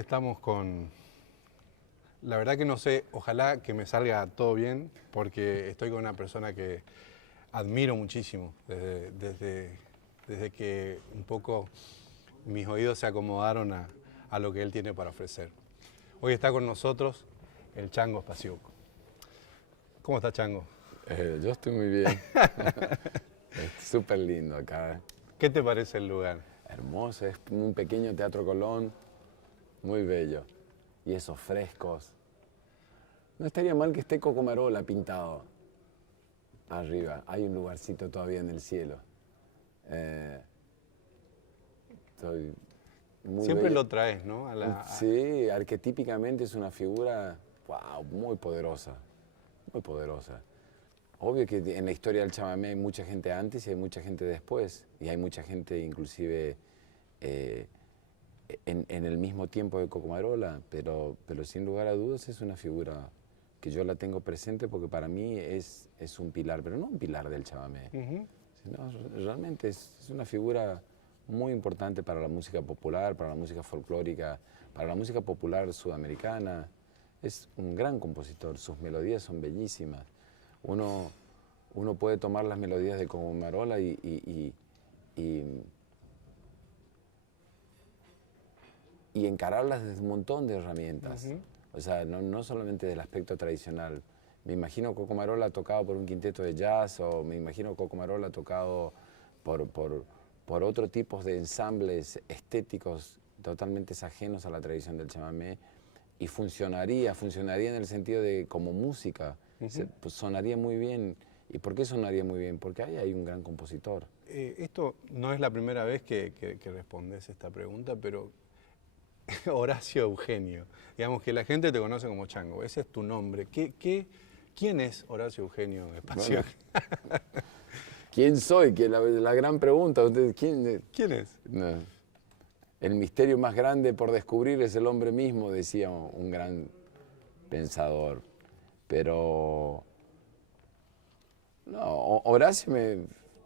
estamos con... La verdad que no sé, ojalá que me salga todo bien, porque estoy con una persona que admiro muchísimo desde que un poco mis oídos se acomodaron a lo que él tiene para ofrecer. Hoy está con nosotros el Chango Spasiuk. ¿Cómo está, Chango? Yo estoy muy bien. Es súper lindo acá. ¿Qué te parece el lugar? Hermoso, es un pequeño Teatro Colón, muy bello. Y esos frescos. No estaría mal que esté Cocomarola pintado arriba. Hay un lugarcito todavía en el cielo. Estoy muy Siempre bello. lo traes, ¿no? Sí, arquetípicamente es una figura, wow, muy poderosa. Muy poderosa. Obvio que en la historia del chamamé hay mucha gente antes y hay mucha gente después. Y hay mucha gente inclusive en el mismo tiempo de Cocomarola, pero sin lugar a dudas es una figura que yo la tengo presente porque para mí es un pilar, pero no un pilar del chamamé, sino realmente es una figura muy importante para la música popular, para la música folclórica, para la música popular sudamericana. Es un gran compositor, sus melodías son bellísimas. Uno puede tomar las melodías de Cocomarola y encararlas desde un montón de herramientas. O sea, no solamente del aspecto tradicional. Me imagino Cocomarola tocado por un quinteto de jazz, o me imagino Cocomarola tocado por otro tipo de ensambles estéticos totalmente ajenos a la tradición del chamamé, y funcionaría en el sentido de como música, pues sonaría muy bien. ¿Y por qué sonaría muy bien? Porque ahí hay un gran compositor. Esto no es la primera vez que respondes esta pregunta, pero Horacio Eugenio, digamos que la gente te conoce como Chango, ese es tu nombre. ¿Quién es Horacio Eugenio Spasiuk? Bueno, ¿quién soy? Que la gran pregunta. ¿Quién es? No. El misterio más grande por descubrir es el hombre mismo, decía un gran pensador. Pero no, Horacio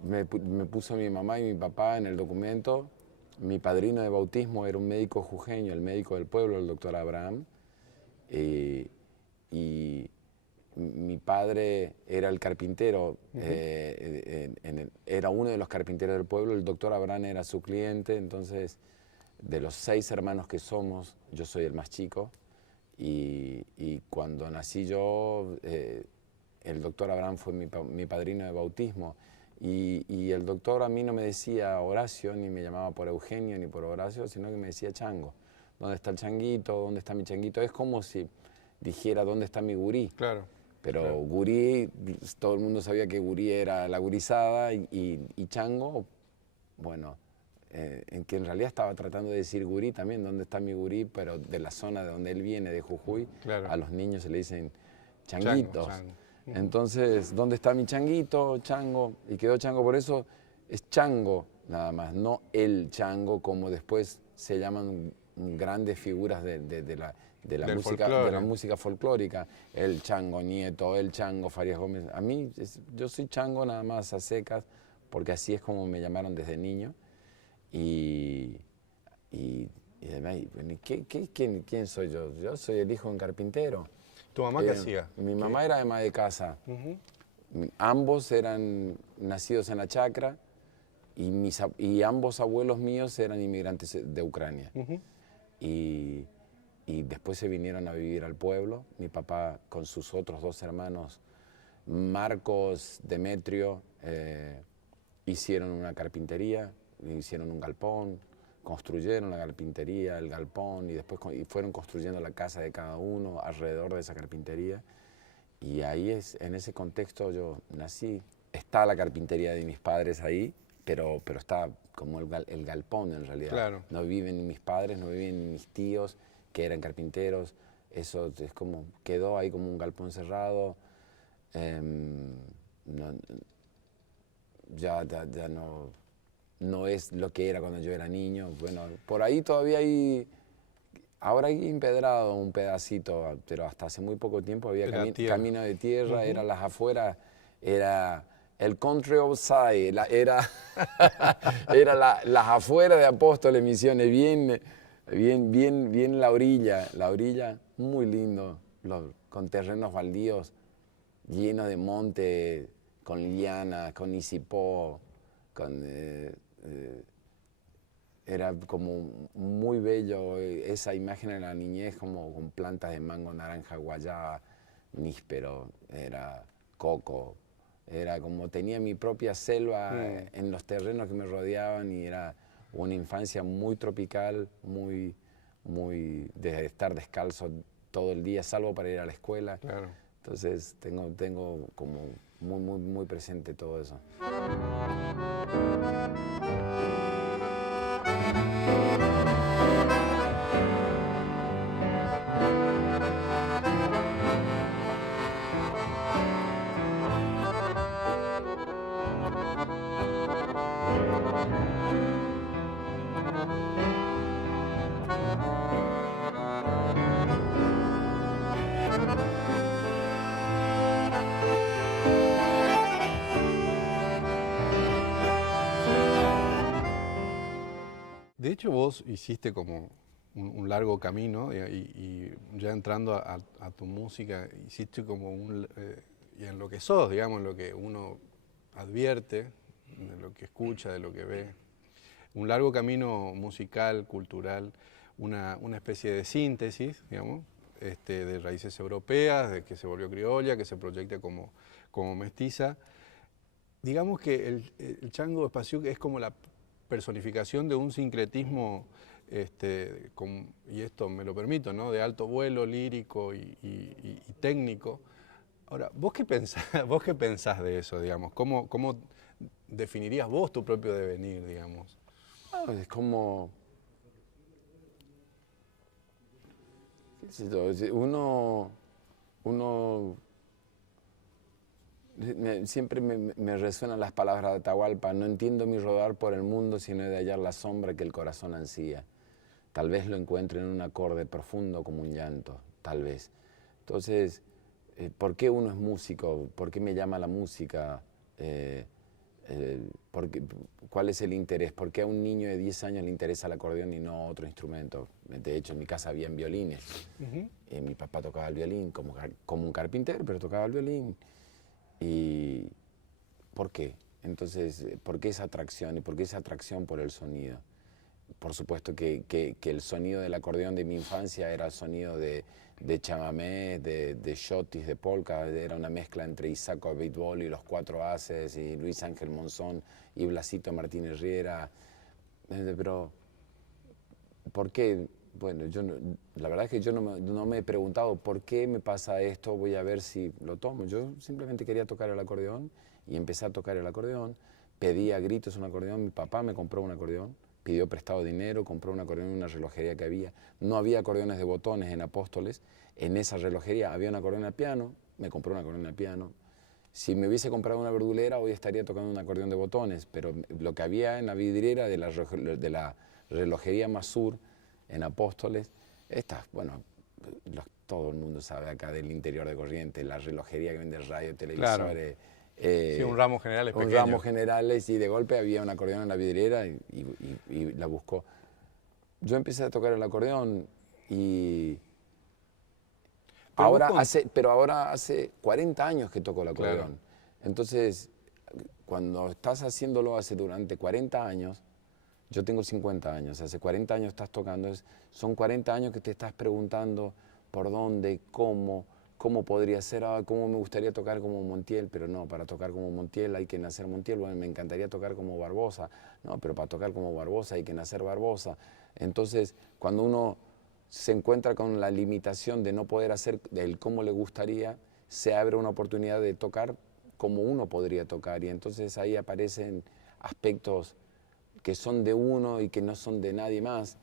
me puso mi mamá y mi papá en el documento. Mi padrino de bautismo era un médico jujeño, el médico del pueblo, el doctor Abraham. Y mi padre era el carpintero, era uno de los carpinteros del pueblo, el doctor Abraham era su cliente. Entonces, de los 6 hermanos que somos, yo soy el más chico, y cuando nací yo, el doctor Abraham fue mi padrino de bautismo, y el doctor a mí no me decía Horacio, ni me llamaba por Eugenio, ni por Horacio, sino que me decía Chango. ¿Dónde está el changuito? ¿Dónde está mi changuito? Es como si dijera, ¿dónde está mi gurí? Claro. Pero claro. Gurí, todo el mundo sabía que Gurí era la gurizada, y Chango, bueno, en que en realidad estaba tratando de decir Gurí también, ¿dónde está mi Gurí? Pero de la zona de donde él viene, de Jujuy, Claro. a los niños se le dicen changuitos. Chango. Entonces, ¿dónde está mi changuito? Chango, y quedó Chango, por eso es Chango nada más, no el Chango, como después se llaman grandes figuras de la música folclórica, el Chango Nieto, el Chango Farías Gómez. A mí, yo soy Chango nada más a secas, porque así es como me llamaron desde niño. Y además, ¿quién soy yo? Yo soy el hijo de un carpintero. ¿Tu mamá qué hacía? Mi mamá era ama de casa. Ambos eran nacidos en la chacra, y ambos abuelos míos eran inmigrantes de Ucrania. Y después se vinieron a vivir al pueblo. Mi papá con sus otros 2 hermanos, Marcos, Demetrio, hicieron una carpintería, hicieron un galpón, construyeron la carpintería, el galpón, y después fueron construyendo la casa de cada uno alrededor de esa carpintería. Y ahí en ese contexto yo nací. Está la carpintería de mis padres ahí, pero está como el galpón en realidad. Claro. No viven mis padres, no viven mis tíos, que eran carpinteros. Eso es como, quedó ahí como un galpón cerrado. Ya no es lo que era cuando yo era niño. Bueno, por ahí todavía ahora hay empedrado un pedacito, pero hasta hace muy poco tiempo había camino de tierra, era las afueras, era el country outside, era las afueras de Apóstoles, Misiones, bien bien la orilla muy lindo, con terrenos baldíos, llenos de monte, con lianas, con isipó, era como muy bello esa imagen en la niñez, como con plantas de mango, naranja, guayaba, níspero, era coco, era como tenía mi propia selva en los terrenos que me rodeaban y era una infancia muy tropical, muy de estar descalzo todo el día, salvo para ir a la escuela. Claro. Entonces tengo como muy presente todo eso. De hecho, vos hiciste como un largo camino y ya entrando a tu música, hiciste como y en lo que sos, digamos, en lo que uno advierte, de lo que escucha, de lo que ve. Un largo camino musical, cultural, una especie de síntesis, digamos, de raíces europeas, de que se volvió criolla, que se proyecta como mestiza. Digamos que el Chango Spasiuk es como la personificación de un sincretismo, y esto me lo permito, ¿no? De alto vuelo, lírico y técnico. Ahora, ¿vos qué pensás, vos qué pensás de eso, digamos? ¿Cómo definirías vos tu propio devenir, digamos? Es como... Uno siempre me resuenan las palabras de Atahualpa: no entiendo mi rodar por el mundo, sino de hallar la sombra que el corazón ansía. Tal vez lo encuentre en un acorde profundo como un llanto, tal vez. Entonces, ¿por qué uno es músico? ¿Por qué me llama la música? ¿Cuál es el interés? ¿Por qué a un niño de 10 años le interesa el acordeón y no otro instrumento? De hecho, en mi casa habían violines. Mi papá tocaba el violín como un carpintero, pero tocaba el violín. ¿Y por qué? Entonces, ¿por qué esa atracción? ¿Y por qué esa atracción por el sonido? Por supuesto que el sonido del acordeón de mi infancia era el sonido de chamamé, de shotis, de polka, era una mezcla entre Isaac Abitbol y los Cuatro Haces, y Luis Ángel Monzón y Blasito Martínez Riera. Pero, ¿por qué? Bueno, la verdad es que yo no me he preguntado por qué me pasa esto, voy a ver si lo tomo. Yo simplemente quería tocar el acordeón y empecé a tocar el acordeón. Pedí a gritos un acordeón, mi papá me compró un acordeón, pidió prestado dinero, compró un acordeón en una relojería que había. No había acordeones de botones en Apóstoles, en esa relojería había un acordeón a piano, me compró un acordeón a piano. Si me hubiese comprado una verdulera, hoy estaría tocando un acordeón de botones, pero lo que había en la vidriera de la relojería Masur, en Apóstoles, bueno, todo el mundo sabe acá del interior de Corrientes, la relojería que vende radio, televisores. Claro. Sí, un ramo general es pequeño. Un ramo generales, y de golpe había un acordeón en la vidriera y la buscó. Yo empecé a tocar el acordeón y... Pero ahora hace 40 años que toco el acordeón. Claro. Entonces, cuando estás haciéndolo durante 40 años, yo tengo 50 años, hace 40 años estás tocando, son 40 años que te estás preguntando por dónde, cómo podría ser, cómo me gustaría tocar como Montiel, pero no, para tocar como Montiel hay que nacer Montiel. Bueno, me encantaría tocar como Barbosa, no, pero para tocar como Barbosa hay que nacer Barbosa. Entonces, cuando uno se encuentra con la limitación de no poder hacer el cómo le gustaría, se abre una oportunidad de tocar como uno podría tocar, y entonces ahí aparecen aspectos que son de uno y que no son de nadie más,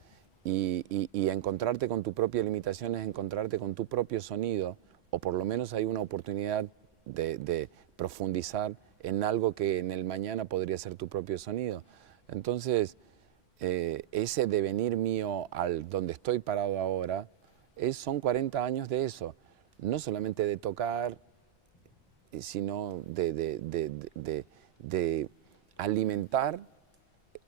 y encontrarte con tu propia limitación es encontrarte con tu propio sonido, o por lo menos hay una oportunidad de profundizar en algo que en el mañana podría ser tu propio sonido. Entonces, ese devenir mío al donde estoy parado ahora, son 40 años de eso, no solamente de tocar, sino de alimentar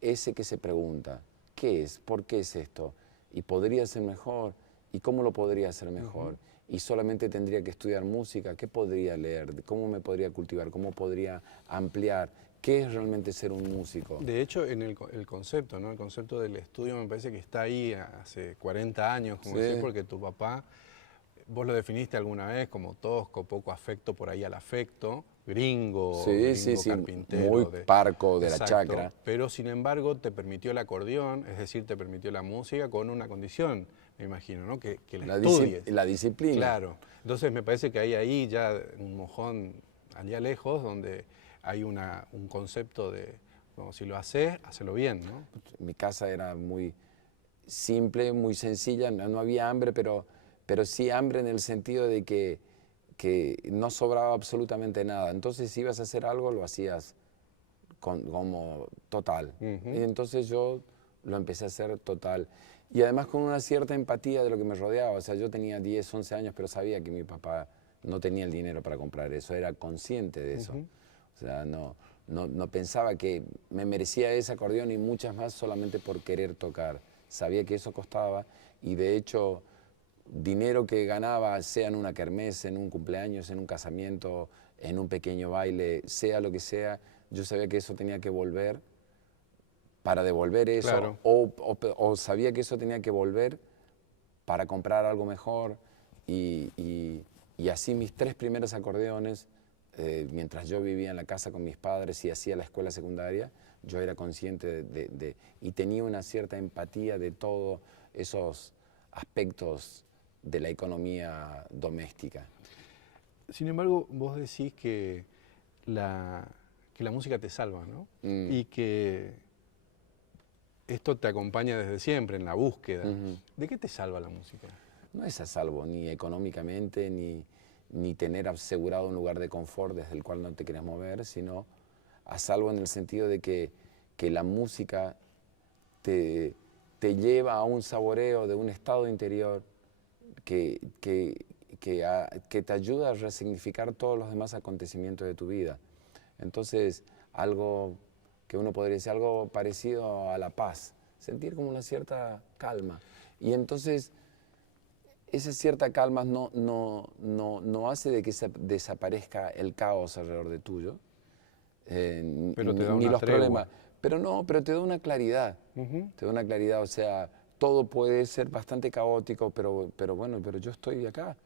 ese que se pregunta, ¿qué es? ¿Por qué es esto? y podría ser mejor, y cómo lo podría hacer mejor, y solamente tendría que estudiar música, ¿qué podría leer? ¿Cómo me podría cultivar? ¿Cómo podría ampliar? ¿Qué es realmente ser un músico? De hecho, en el concepto, ¿no? El concepto del estudio me parece que está ahí hace 40 años, como decir, porque tu papá, vos lo definiste alguna vez como tosco, poco afecto por ahí al afecto, gringo, carpintero. Muy parco de Exacto, la chacra. pero sin embargo te permitió el acordeón, es decir, te permitió la música con una condición, me imagino, ¿no? Que la estudies. La disciplina. Claro, entonces me parece que hay ahí ya un mojón allá lejos donde hay un concepto de, bueno, si lo haces, hacelo bien, ¿no? Mi casa era muy simple, muy sencilla, no había hambre, pero sí hambre en el sentido de que no sobraba absolutamente nada. Entonces, si ibas a hacer algo, lo hacías como total. Y entonces yo lo empecé a hacer total. Y además con una cierta empatía de lo que me rodeaba. O sea, yo tenía 10, 11 años, pero sabía que mi papá no tenía el dinero para comprar eso. Era consciente de eso. O sea, no pensaba que me merecía ese acordeón y muchas más solamente por querer tocar. Sabía que eso costaba y de hecho dinero que ganaba, sea en una kermés, en un cumpleaños, en un casamiento, en un pequeño baile, sea lo que sea, yo sabía que eso tenía que volver para devolver eso, claro. o sabía que eso tenía que volver para comprar algo mejor y así mis 3 primeros acordeones, mientras yo vivía en la casa con mis padres y hacía la escuela secundaria, yo era consciente y tenía una cierta empatía de todos esos aspectos de la economía doméstica. Sin embargo, vos decís que la música te salva, ¿no? Y que esto te acompaña desde siempre en la búsqueda. ¿De qué te salva la música? No es a salvo ni económicamente, ni tener asegurado un lugar de confort desde el cual no te quieres mover, sino a salvo en el sentido de que la música te lleva a un saboreo de un estado interior que te ayuda a resignificar todos los demás acontecimientos de tu vida. Entonces, algo que uno podría decir, algo parecido a la paz, sentir como una cierta calma. Y entonces, esa cierta calma no hace de que desaparezca el caos alrededor de tuyo, pero te da ni una los tregua. problemas. Pero te da una claridad. Te da una claridad, o sea, todo puede ser bastante caótico, pero yo estoy acá.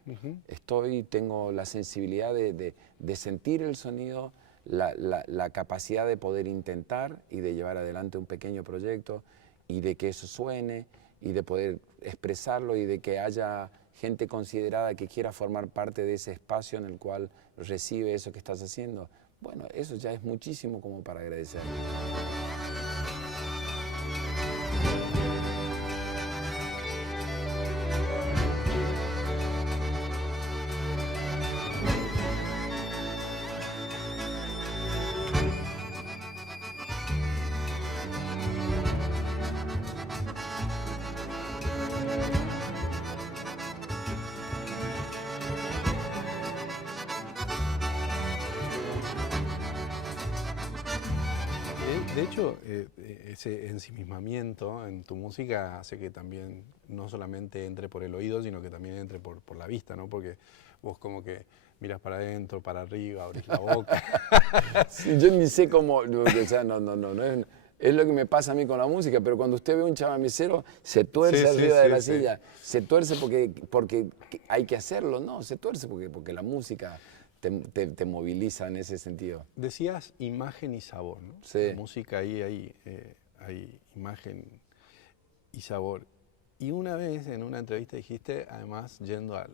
Tengo la sensibilidad de sentir el sonido, la capacidad de poder intentar y de llevar adelante un pequeño proyecto y de que eso suene y de poder expresarlo y de que haya gente considerada que quiera formar parte de ese espacio en el cual recibe eso que estás haciendo. Bueno, eso ya es muchísimo como para agradecer. De hecho, ese ensimismamiento en tu música hace que también no solamente entre por el oído, sino que también entre por la vista, ¿no? Porque vos como que miras para adentro, para arriba, abrís la boca. Sí, yo ni sé cómo, o sea, es lo que me pasa a mí con la música, pero cuando usted ve un chamamecero, se tuerce arriba de la silla, se tuerce porque hay que hacerlo, no, se tuerce porque la música te moviliza en ese sentido. Decías imagen y sabor, ¿no? Sí. La música ahí hay imagen y sabor. Y una vez en una entrevista dijiste, además yendo al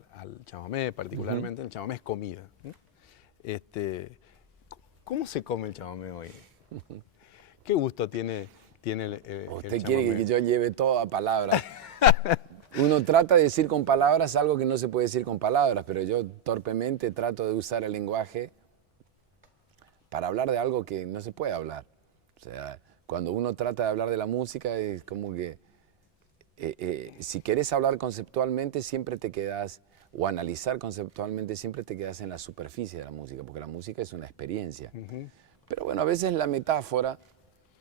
chamamé, particularmente el chamamé es comida, ¿no? ¿Cómo se come el chamamé hoy? ¿Qué gusto tiene el Usted chamamé? quiere que yo lleve todo a palabras. Uno trata de decir con palabras algo que no se puede decir con palabras, pero yo torpemente trato de usar el lenguaje para hablar de algo que no se puede hablar. O sea, cuando uno trata de hablar de la música es como que si querés hablar conceptualmente siempre te quedás, o analizar conceptualmente siempre te quedás en la superficie de la música, porque la música es una experiencia. Pero bueno, a veces la metáfora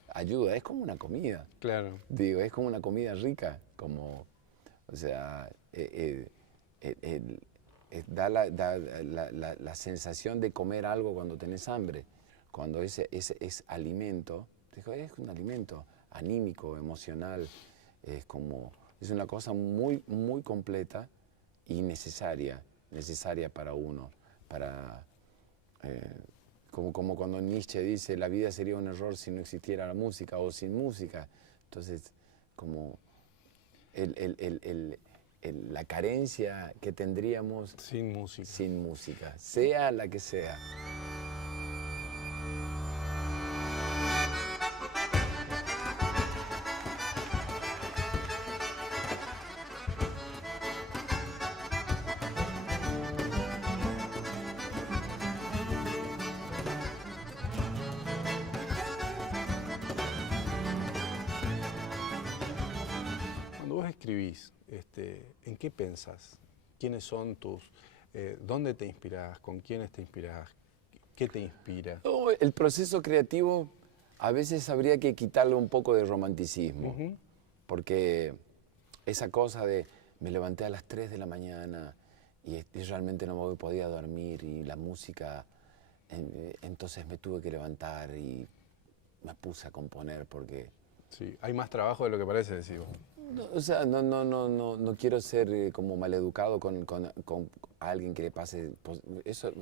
ayuda, es como una comida. Claro. Digo, es como una comida rica, como O sea, da la sensación de comer algo cuando tenés hambre. Cuando ese es alimento, es un alimento anímico, emocional, es una cosa muy, muy completa y necesaria para uno, como cuando Nietzsche dice, la vida sería un error si no existiera la música o sin música. Entonces, como la carencia que tendríamos sin música, sea la que sea. Cuando vos escribís, ¿en qué pensás? ¿Quiénes son dónde te inspirás? ¿Con quiénes te inspirás? ¿Qué te inspira? No, el proceso creativo a veces habría que quitarle un poco de romanticismo, porque esa cosa de me levanté a las 3 de la mañana y realmente no me podía dormir y la música, entonces me tuve que levantar y me puse a componer porque... Sí, hay más trabajo de lo que parece, decís vos. No, o sea, no quiero ser como maleducado con alguien que le pase... Eso,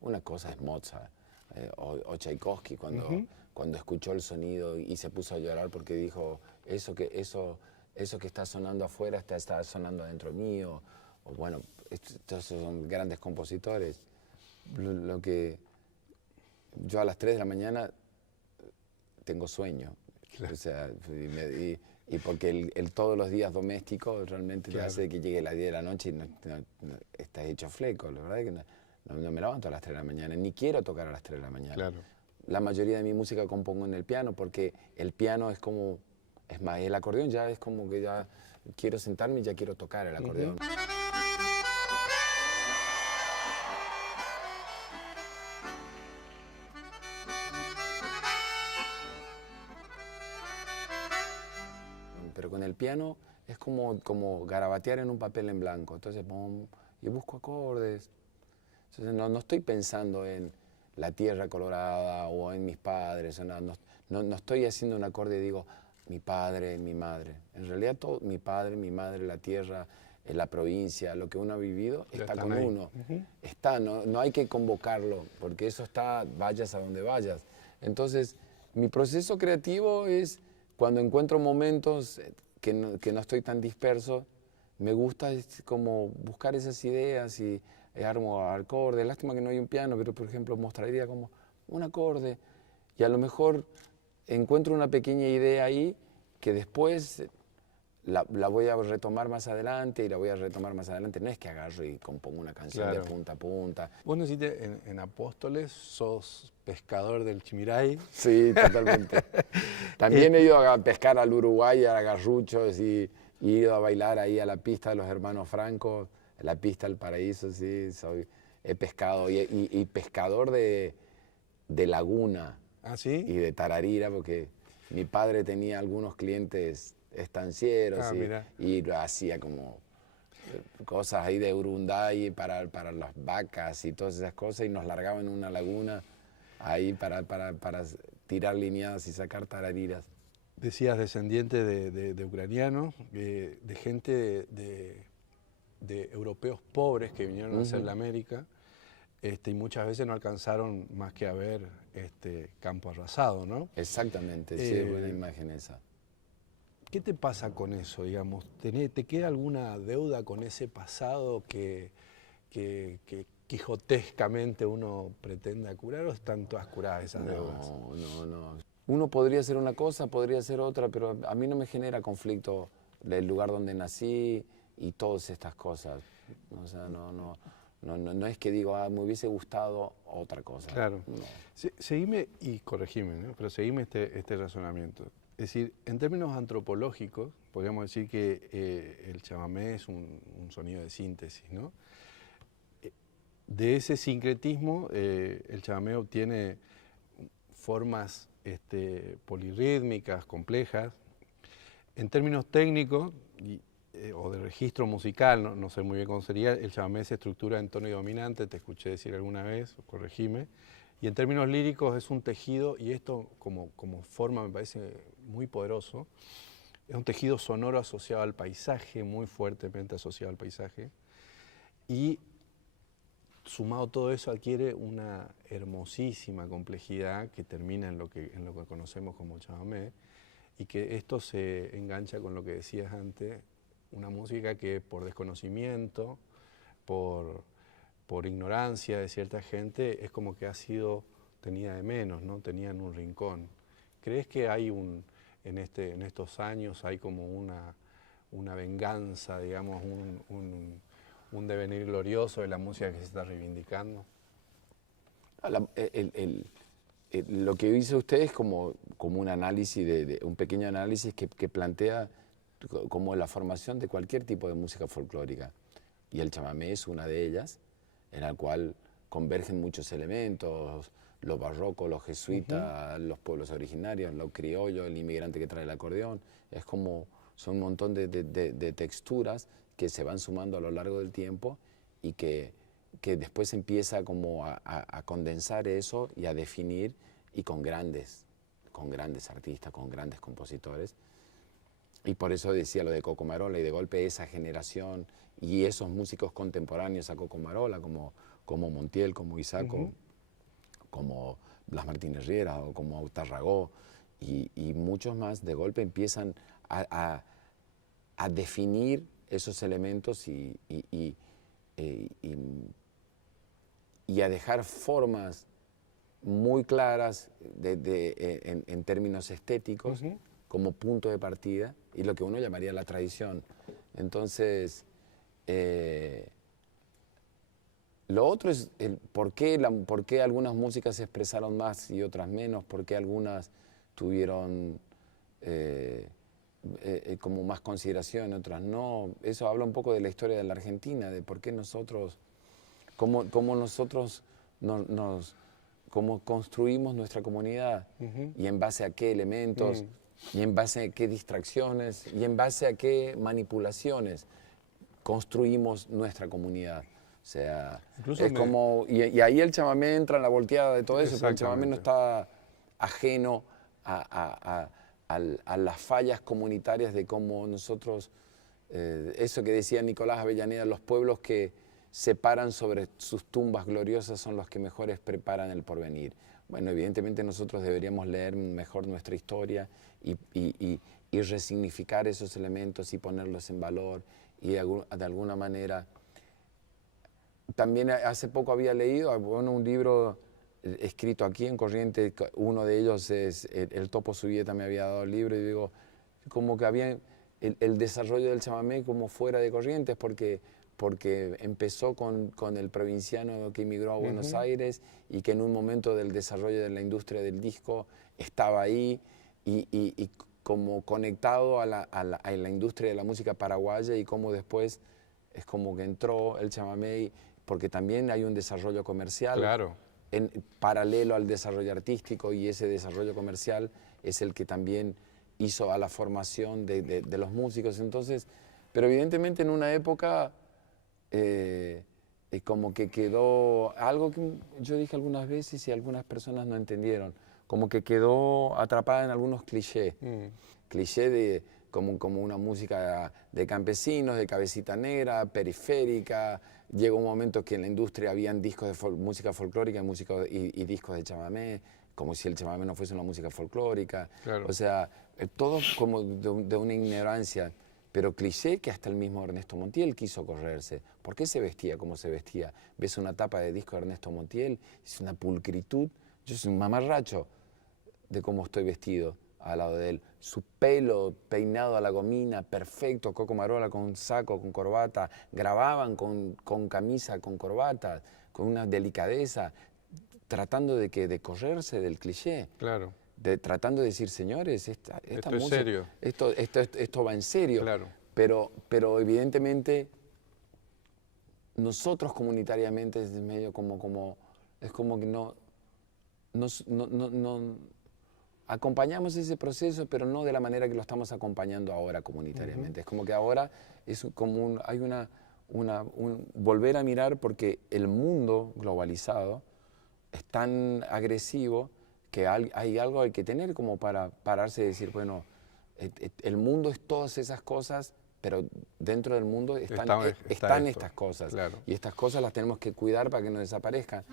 una cosa es Mozart o Tchaikovsky cuando escuchó el sonido y se puso a llorar porque dijo eso que está sonando afuera está sonando adentro mío. O bueno, estos son grandes compositores. Lo que yo a las 3 de la mañana tengo sueño. Claro. O sea, y porque el todos los días doméstico realmente te hace que llegue las 10 de la noche y no estás hecho fleco. La verdad es que no me levanto a las 3 de la mañana, ni quiero tocar a las 3 de la mañana. Claro. La mayoría de mi música compongo en el piano porque el piano es más, el acordeón ya es como que ya quiero sentarme y ya quiero tocar el acordeón. Pero con el piano es como garabatear en un papel en blanco. Entonces, y busco acordes. Entonces, no estoy pensando en la tierra colorada o en mis padres. No estoy haciendo un acorde y digo, mi padre, mi madre. En realidad, todo, mi padre, mi madre, la tierra, la provincia, lo que uno ha vivido, está con ahí. Uno. Está, no hay que convocarlo, porque eso está, vayas a donde vayas. Entonces, mi proceso creativo es... Cuando encuentro momentos que no estoy tan disperso, me gusta como buscar esas ideas y armo acordes. Lástima que no hay un piano, pero por ejemplo mostraría como un acorde y a lo mejor encuentro una pequeña idea ahí que después la voy a retomar más adelante y la voy a retomar más adelante. No es que agarro y compongo una canción de punta a punta. Vos naciste en Apóstoles, sos pescador del Chimiray. Sí, totalmente. También he ido a pescar al Uruguay, a Garruchos y he ido a bailar ahí a la pista de los hermanos Franco, la pista del Paraíso, sí, he pescado y pescador de laguna. ¿Ah, sí? Y de tararira, porque mi padre tenía algunos clientes estancieros y hacía como cosas ahí de Urunday para las vacas y todas esas cosas y nos largaban en una laguna ahí para tirar lineadas y sacar tarariras. Decías descendiente de ucranianos, de gente de europeos pobres que vinieron a hacer la América y muchas veces no alcanzaron más que a ver campo arrasado, ¿no? Exactamente, sí, es buena imagen esa. ¿Qué te pasa con eso, digamos? ¿Te queda alguna deuda con ese pasado que quijotescamente uno pretende curar o están todas curadas esas deudas? No. Uno podría hacer una cosa, podría hacer otra, pero a mí no me genera conflicto el lugar donde nací y todas estas cosas. O sea, no es que digo, me hubiese gustado otra cosa. Claro. No. Seguime, y corregime, ¿no? Pero seguime este razonamiento. Es decir, en términos antropológicos, podríamos decir que el chamamé es un sonido de síntesis, ¿no? De ese sincretismo, el chamamé obtiene formas polirrítmicas, complejas. En términos técnicos, o de registro musical, no sé muy bien cómo sería, el chamamé se estructura en tono y dominante, te escuché decir alguna vez, corregime, y en términos líricos es un tejido, y esto como forma me parece muy poderoso, es un tejido sonoro asociado al paisaje, muy fuertemente asociado al paisaje, y sumado todo eso adquiere una hermosísima complejidad que termina en lo que conocemos como chamamé, y que esto se engancha con lo que decías antes, una música que por desconocimiento, por ignorancia de cierta gente, es como que ha sido tenida de menos, ¿no? Tenida en un rincón. ¿Crees que hay en estos años hay como una venganza, digamos, un devenir glorioso de la música que se está reivindicando? Lo que hizo usted es como un análisis, un pequeño análisis que plantea como la formación de cualquier tipo de música folclórica. Y el chamamé es una de ellas, en la cual convergen muchos elementos, lo barroco, los jesuitas, los pueblos originarios, lo criollo, el inmigrante que trae el acordeón. Es como, son un montón de texturas que se van sumando a lo largo del tiempo y que después empieza como a condensar eso y a definir, y con grandes artistas, con grandes compositores. Y por eso decía lo de Coco Marola, y de golpe esa generación y esos músicos contemporáneos a Coco Marola, como Montiel, como Isaco, como Blas Martínez Riera o como Tarragó y muchos más, de golpe empiezan a definir esos elementos y a dejar formas muy claras en términos estéticos como punto de partida y lo que uno llamaría la tradición. Entonces, lo otro es por qué algunas músicas se expresaron más y otras menos, por qué algunas tuvieron como más consideración, otras no. Eso habla un poco de la historia de la Argentina, de por qué nosotros, cómo nosotros cómo construimos nuestra comunidad y en base a qué elementos, y en base a qué distracciones, y en base a qué manipulaciones construimos nuestra comunidad. O sea, incluso es como, y ahí el chamamé entra en la volteada de todo eso, pero el chamamé no está ajeno a las fallas comunitarias de cómo nosotros, eso que decía Nicolás Avellaneda, los pueblos que se paran sobre sus tumbas gloriosas son los que mejores preparan el porvenir. Bueno, evidentemente nosotros deberíamos leer mejor nuestra historia y resignificar esos elementos y ponerlos en valor y de alguna manera. También hace poco había leído un libro escrito aquí en Corrientes, uno de ellos es el Topo Subieta, me había dado el libro, y digo, como que había el desarrollo del chamamé como fuera de Corrientes, porque empezó con el provinciano que emigró a Buenos Aires y que en un momento del desarrollo de la industria del disco estaba ahí y como conectado a la industria de la música paraguaya, y como después es como que entró el chamamé, porque también hay un desarrollo comercial. Claro. En paralelo al desarrollo artístico, y ese desarrollo comercial es el que también hizo a la formación de los músicos. Entonces, pero evidentemente en una época como que quedó algo que yo dije algunas veces y algunas personas no entendieron, como que quedó atrapada en algunos clichés. Cliché de como una música de campesinos, de cabecita negra, periférica. Llegó un momento que en la industria habían discos de música folclórica y discos de chamamé, como si el chamamé no fuese una música folclórica. Claro. O sea, todo como de una ignorancia, pero cliché que hasta el mismo Ernesto Montiel quiso correrse. ¿Por qué se vestía como se vestía? Ves una tapa de disco de Ernesto Montiel, es una pulcritud. Yo soy un mamarracho de cómo estoy vestido al lado de él. Su pelo peinado a la gomina, perfecto, Coco Marola con saco, con corbata, grababan con camisa, con corbata, con una delicadeza, tratando de correrse del cliché. Claro. Tratando de decir, señores, esta Esto música, es serio. Esto va en serio. Claro. Pero evidentemente nosotros comunitariamente es medio es como que no acompañamos ese proceso, pero no de la manera que lo estamos acompañando ahora comunitariamente. Es como que ahora es como hay un volver a mirar, porque el mundo globalizado es tan agresivo que hay algo hay que tener como para pararse y decir, bueno, el mundo es todas esas cosas, pero dentro del mundo están está esto, estas cosas. claro. Y estas cosas las tenemos que cuidar para que no desaparezcan.